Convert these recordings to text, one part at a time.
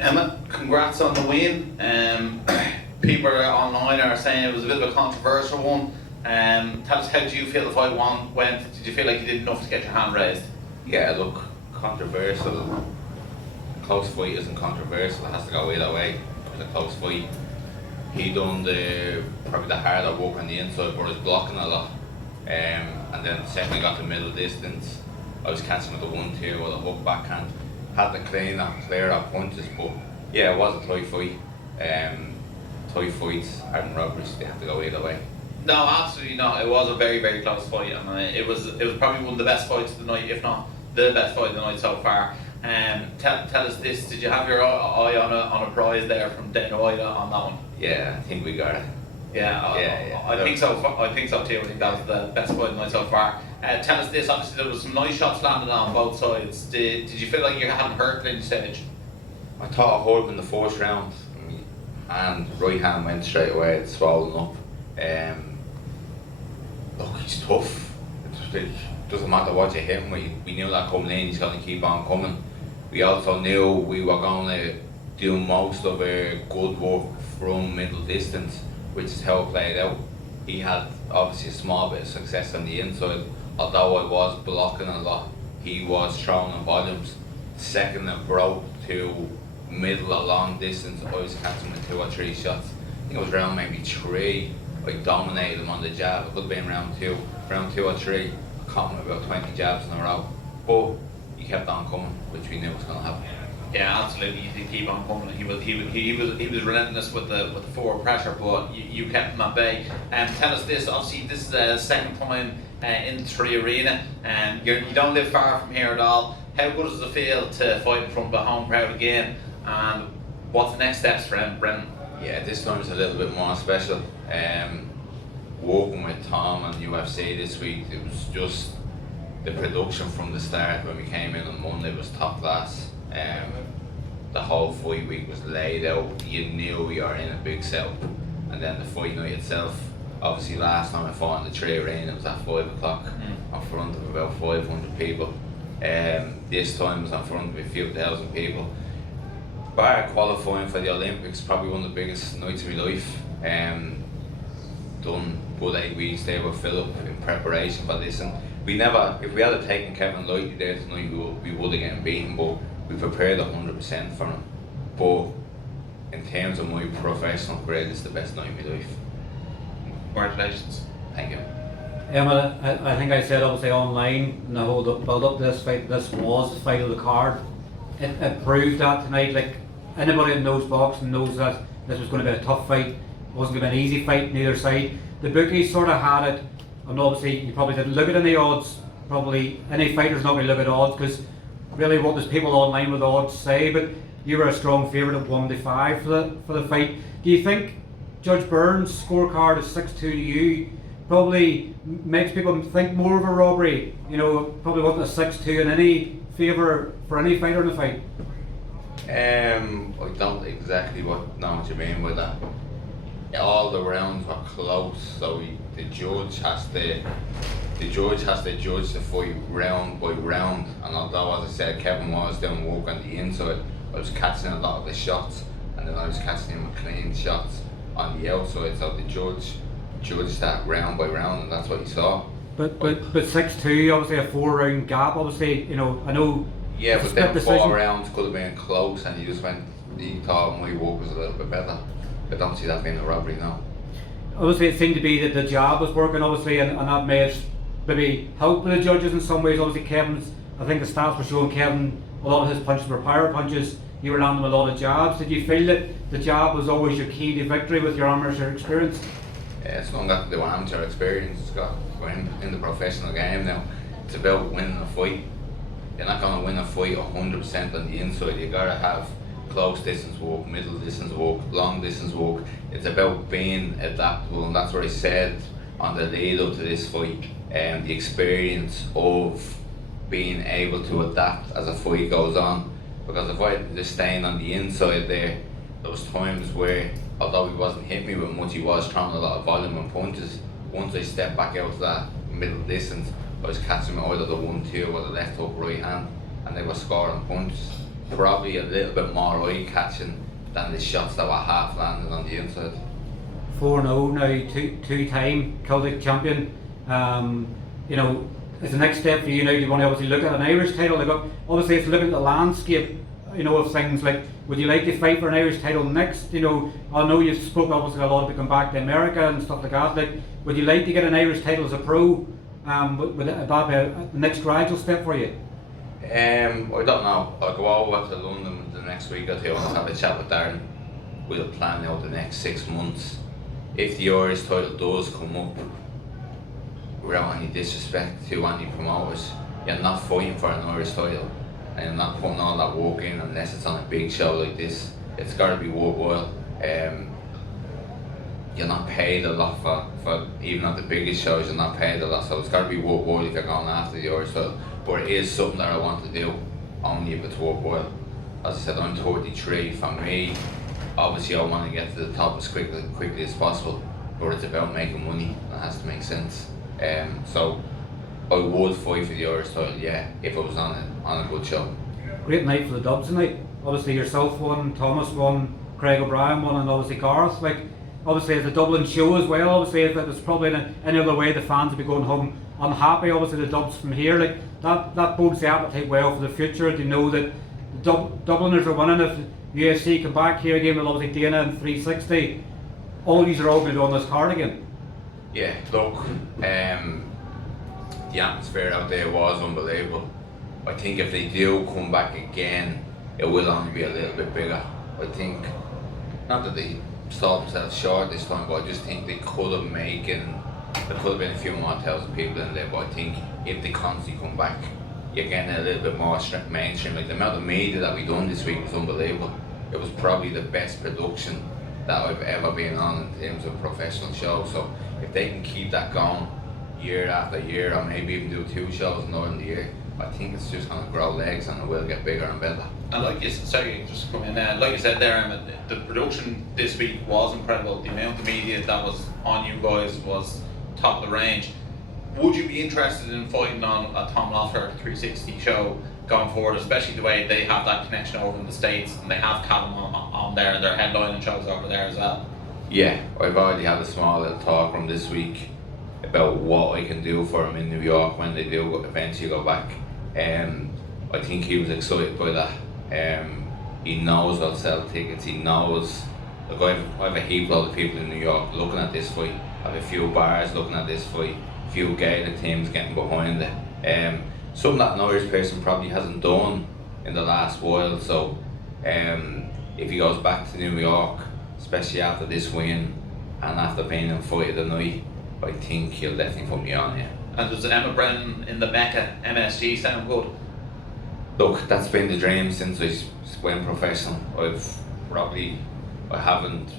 Emmet, congrats on the win. People online are saying it was a bit of a controversial one. Tell us, how did you feel the fight went? Did you feel like you did enough to get your hand raised? Yeah, look, controversial. Close fight isn't controversial, it has to go either way. It was a close fight. He done probably the harder work on the inside, but I was blocking a lot. And then second I got the middle distance, I was catching with the 1-2 or the hook backhand. Had to clear our punches, but yeah, it was a tight fight. Tight fights and robberies, they have to go either way. No, absolutely not. It was a very, very close fight, and it was probably one of the best fights of the night, if not the best fight of the night so far. Tell us this: did you have your eye on a prize there from Dana White on that one? Yeah, I think we got it. Yeah, I think so. I think so too. I think that was the best fight of the night so far. Tell us this: obviously there was some nice shots landed on both sides. Did you feel like you hadn't hurt at any stage? I thought I hurt him in the first round, and right hand went straight away. It's swollen up. Look, he's tough. It doesn't matter what you hit him. We knew that coming in, he's going to keep on coming. We also knew we were going to do most of our good work from middle distance, which is how it played out. He had obviously a small bit of success on the inside, although I was blocking a lot. He was throwing in volumes. Second I broke to middle or long distance, I was catching with 2 or 3 shots. I think it was round maybe 3. I dominated him on the jab. It could have been round 2 or 3. I caught him about 20 jabs in a row. But he kept on coming, which we knew was going to happen. Yeah, absolutely. You did keep on coming. He was relentless with the forward pressure, but you kept him at bay. Tell us this. Obviously, this is the second time in the Tree Arena, and you don't live far from here at all. How good does it feel to fight in front of a home crowd again? And what's the next steps for Emmet Brennan? Yeah, this time is a little bit more special. Working with Tom and UFC this week, it was just the production from the start. When we came in on Monday, was top class. The whole fight week was laid out. You knew we were in a big setup, and then the fight night itself. Obviously, last time I fought in the Tree Arena, it was at 5 o'clock in front of about 500 people. This time it was in front of a few thousand people. Bar qualifying for the Olympics, probably one of the biggest nights of my life. Done good 8 weeks there with Philip in preparation for this, and we never, if we had taken Kevin lightly there tonight, we would have gotten beaten, but we prepared 100% for him. But in terms of my professional career, this is the best night of my life. Congratulations. Thank you. Emma, I think I said obviously online in the whole build up to this fight, this was the fight of the card. It proved that tonight. Like, anybody that knows boxing knows that this was going to be a tough fight. It wasn't going to be an easy fight on either side. The bookies sort of had it, and obviously you probably didn't look at any odds. Probably any fighter's not going to look at odds, because really what does people online with odds say? But you were a strong favourite at 1-5 for the fight. Do you think Judge Burns' scorecard is 6-2 to you probably makes people think more of a robbery? You know, probably wasn't a 6-2 in any favour for any fighter in the fight. I don't exactly know what you mean by that. All the rounds were close, so the judge has to judge the fight round by round. And although, as I said, Kevin was doing work on the inside, I was catching a lot of the shots, and then I was catching him with clean shots on the outside. So the judge judged that round by round, and that's what he saw. But 6-2, obviously a 4-round gap. Obviously, you know, I know. Yeah, but then 4 rounds could have been close, and he thought my work was a little bit better. I don't see that being a robbery now. Obviously, it seemed to be that the jab was working, obviously, and that may have maybe helped the judges in some ways. Obviously, Kevin's, I think the stats were showing Kevin, a lot of his punches were power punches. You were landing a lot of jabs. Did you feel that the jab was always your key to victory with your amateur experience? Yeah, it's not got to do with amateur experience. It's got we're in the professional game now. It's about winning a fight. You're not going to win a fight 100% on the inside. You got to have close distance work, middle distance work, long distance work. It's about being adaptable, and that's what I said on the lead up to this fight. The experience of being able to adapt as a fight goes on. Because if I just staying on the inside there was times where, although he wasn't hitting me with much, he was throwing a lot of volume and punches. Once I stepped back out to that middle distance, I was catching him either the 1-2 or the left hook right hand. and they were scoring punches. Probably a little bit more eye-catching than the shots that were half landed on the inside. 4-0 now, two-time Celtic champion. You know, it's the next step for you now. Do you want to obviously look at an Irish title? Like, obviously, it's looking at the landscape, you know, of things like, would you like to fight for an Irish title next? You know, I know you've spoken obviously a lot about going back to America and stuff like that. Like, would you like to get an Irish title as a pro? Would that be the next gradual step for you? I don't know. I'll go over to London the next week or two and have a chat with Darren. We'll plan out the next 6 months. If the Irish title does come up, without any disrespect to any promoters, you're not fighting for an Irish title and you're not putting all that work in unless it's on a big show like this. It's got to be worthwhile. You're not paid a lot for even at the biggest shows, you're not paid a lot, so it's got to be worthwhile if you're going after the Irish title. But it is something that I want to do, only if it's worthwhile. As I said, I'm 33. For me, obviously I want to get to the top as quickly as possible, but it's about making money, and it has to make sense. So I would fight for the Irish title, yeah, if it was on a good show. Great night for the Dubs tonight. Obviously yourself won, Thomas won, Craig O'Brien won, and obviously Gareth. Like, obviously it's a Dublin show as well. Obviously if it was probably in any other way the fans would be going home unhappy. Obviously the Dubs from here, like that bodes the appetite well for the future. To know that the Dubliners are winning. If UFC come back here again with obviously Dana and 360, all these are all going to be on this card again. Yeah, look, the atmosphere out there was unbelievable. I think if they do come back again, it will only be a little bit bigger. I think, not that they sold themselves short this time, but I just think they could have there could have been a few more thousand people in there, but I think if they constantly come back, you're getting a little bit more mainstream. Like the amount of media that we done this week was unbelievable. It was probably the best production that I've ever been on in terms of professional shows. So if they can keep that going year after year, or maybe even do 2 shows in the year, I think it's just going to grow legs and it will get bigger and better. And like you said, sorry, just come in. Like you said there, Emmet, the production this week was incredible. The amount of media that was on you guys was top of the range. Would you be interested in fighting on a Tom Loeffler 360 show going forward, especially the way they have that connection over in the States and they have Callum on there and their headlining shows over there as well? Yeah, I've already had a small little talk from this week about what I can do for him in New York when they do eventually go back. I think he was excited by that. He knows I'll sell tickets, he knows. Look, I have a heap load of people in New York looking at this fight. I have a few bars looking at this fight, a few Gaelic teams getting behind it. Something that an Irish person probably hasn't done in the last while, so if he goes back to New York, especially after this win and after being in Fight of the Night, I think he'll definitely put me on, yeah. And does Emmet Brennan in the Mecca MSG sound good? Look, that's been the dream since I went professional. I haven't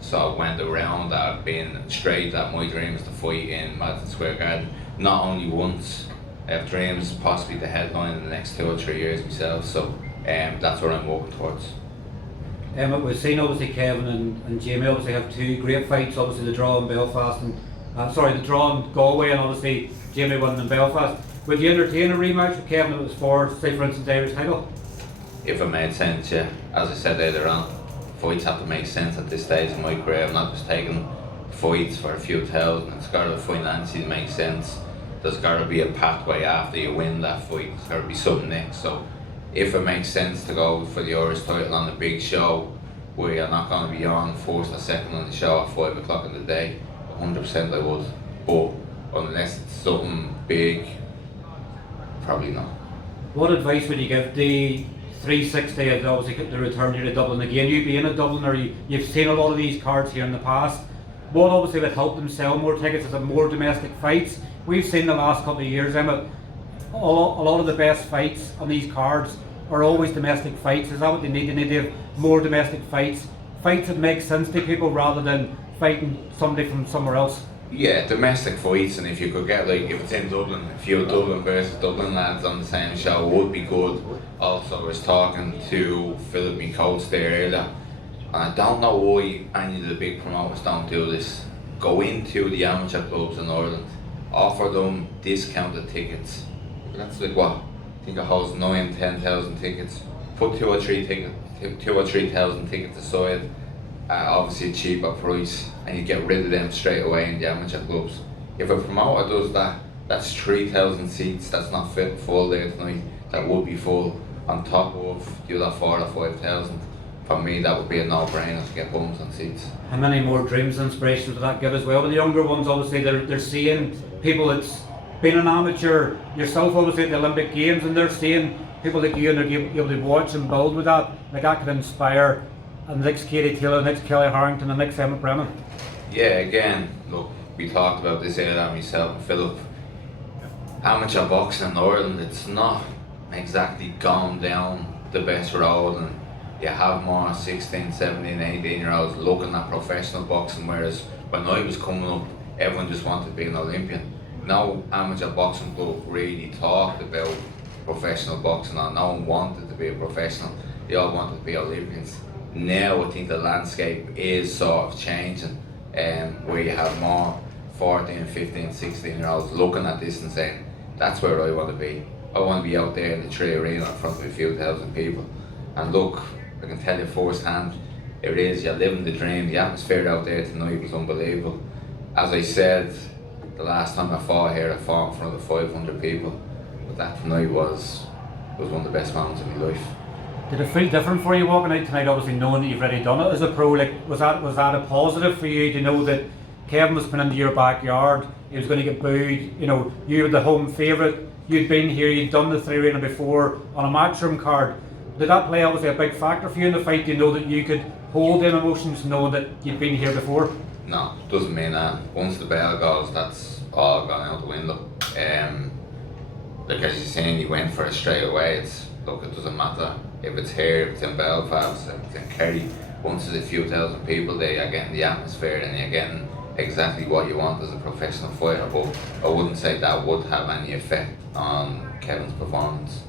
sort of went around that. I've been straight that my dream is to fight in Madison Square Garden. Not only once, I have dreams possibly to headline in the next 2 or 3 years myself, so that's what I'm working towards. We've seen obviously Kevin and Jamie obviously have 2 great fights, obviously the draw in Belfast and the draw in Galway, and obviously Jamie winning in Belfast. Would you entertain a rematch with Kevin if it was for, say for instance, Irish title? If it made sense, yeah. As I said earlier on, fights have to make sense at this stage in my career. I'm not just taking fights for a few thousand. It's got to financially make sense. There's got to be a pathway after you win that fight. There's got to be something next. So if it makes sense to go for the Irish title on a big show where you're not going to be on first or second on the show at 5 o'clock in the day, 100% I would. But unless it's something big, probably not. What advice would you give the 360 as obviously the return here to Dublin again? You being a Dubliner, you've seen a lot of these cards here in the past. What obviously would help them sell more tickets is the more domestic fights. We've seen the last couple of years, Emmet, a lot of the best fights on these cards are always domestic fights. Is that what they need? They need to have more domestic fights that make sense to people rather than fighting somebody from somewhere else. Yeah, domestic fights, and if you could get, like, if it's in Dublin, a few Dublin versus Dublin lads on the same show would be good. Also, I was talking to Philip, my coach there earlier, and I don't know why any of the big promoters don't do this. Go into the amateur clubs in Ireland, offer them discounted tickets. That's like what, I think it holds 9,000-10,000 tickets. Put 2,000-3,000 tickets aside at obviously a cheaper price, and you get rid of them straight away in the amateur clubs. If a promoter does that, that's 3,000 seats. That's not fit full there tonight. That would be full on top of the other 4,000 or 5,000. For me, that would be a no-brainer to get bums on seats. How many more dreams and inspirations would that give as well? But the younger ones, obviously, they're seeing people that's been an amateur, yourself obviously at the Olympic Games, and they're seeing people like you, and they're able to watch and build with that. Like that could inspire the next Katie Taylor, the next Kelly Harrington, the next Emmet Brennan. Yeah, again, look, we talked about this earlier, myself and Philip. Amateur boxing in Ireland, it's not exactly gone down the best road, and you have more 16, 17, 18 year olds looking at professional boxing, whereas when I was coming up, everyone just wanted to be an Olympian. No amateur boxing club really talked about professional boxing, or no one wanted to be a professional. They all wanted to be Olympians. Now I think the landscape is sort of changing, where you have more 14, 15, 16 year olds looking at this and saying, that's where I want to be. I want to be out there in the Tree Arena in front of a few thousand people. And look, I can tell you firsthand, it is, you're living the dream. The atmosphere out there tonight was unbelievable. As I said, the last time I fought here, I fought in front of 500 people. But that tonight was one of the best moments of my life. Did it feel different for you walking out tonight, obviously knowing that you've already done it as a pro? Like, was that a positive for you to know that Kevin was coming into your backyard, he was going to get booed, you know, you were the home favourite, you'd been here, you'd done the 3 arena before on a matchroom card. Did that play obviously a big factor for you in the fight? Do you know that you could hold them emotions knowing that you'd been here before? No, doesn't mean that. Once the bell goes, that's all gone out the window. Like as you're saying, you went for it straight away. Look, it doesn't matter if it's here, if it's in Belfast, if it's in Kerry. Once there's a few thousand people there, you're getting the atmosphere and you're getting exactly what you want as a professional fighter. But I wouldn't say that would have any effect on Kevin's performance.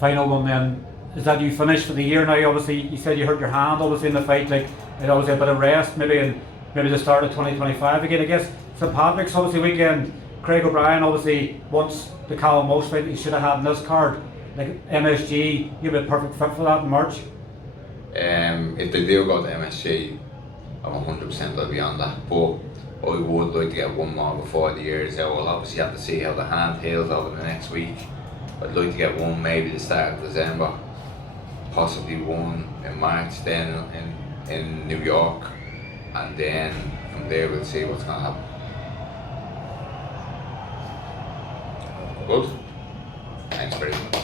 Final one then, is that you finished for the year now? Obviously you said you hurt your hand obviously in the fight, like it obviously a bit of rest maybe the start of 2025 again. I guess St Patrick's obviously weekend, Craig O'Brien obviously wants the Callum Walsh fight he should have had in this card. Like MSG, you'd be a perfect fit for that in March. If they do go to MSG, I'm 100% I'll be on that. But I would like to get one more before the year is out. We'll obviously have to see how the hand heals over the next week. I'd like to get one maybe the start of December, possibly one in March, then in New York, and then from there we'll see what's going to happen. Good? Thanks very much.